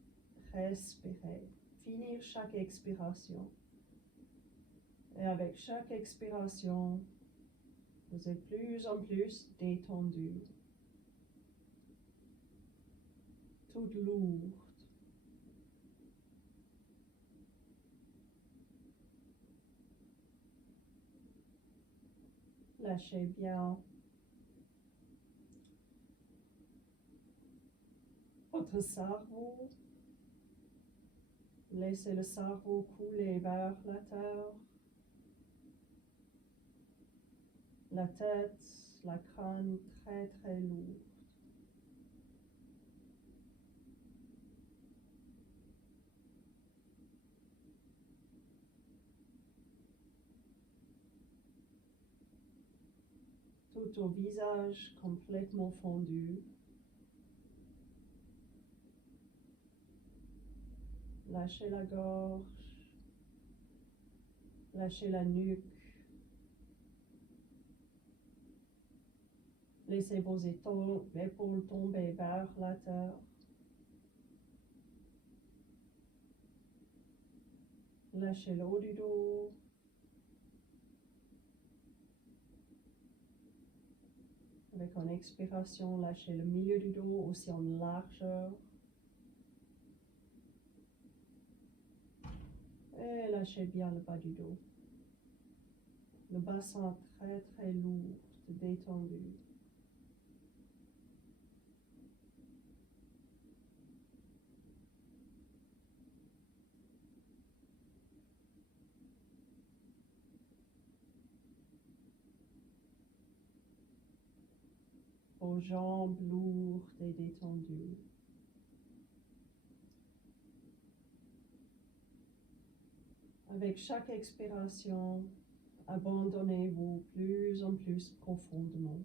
respirer, finir chaque expiration. Et avec chaque expiration, vous êtes plus en plus détendu, toute lourde. Lâchez bien votre cerveau. Laissez le cerveau couler vers la terre. La tête, la crâne très très lourde. Tout au visage complètement fondu. Lâchez la gorge. Lâchez la nuque. Laissez vos épaules tomber vers la terre. Lâchez le haut du dos. Avec une expiration, lâchez le milieu du dos aussi en largeur. Et lâchez bien le bas du dos. Le bassin très très lourd, détendu. Vos jambes lourdes et détendues. Avec chaque expiration, abandonnez-vous plus en plus profondément.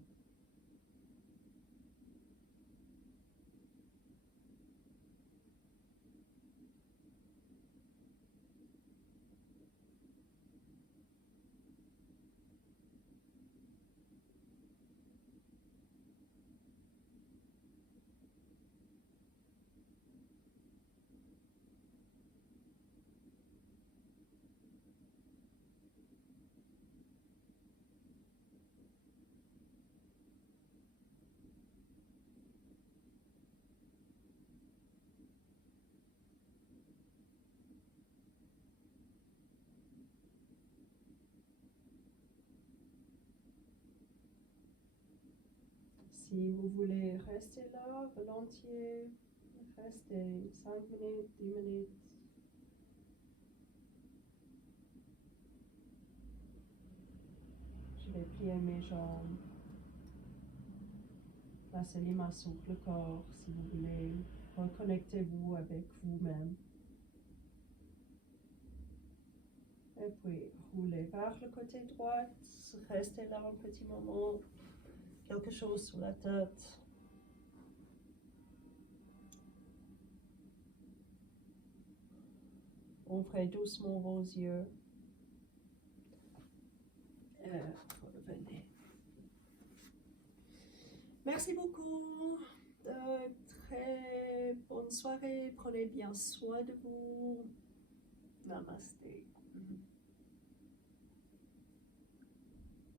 Si vous voulez rester là, volontiers, restez 5 minutes, 10 minutes. Je vais plier mes jambes. Placez les mains sur le corps si vous voulez. Reconnectez-vous avec vous-même. Et puis, roulez vers le côté droit. Restez là un petit moment. Quelque chose sur la tête. Ouvrez doucement vos yeux. Revenez. Merci beaucoup. Très bonne soirée. Prenez bien soin de vous. Namasté.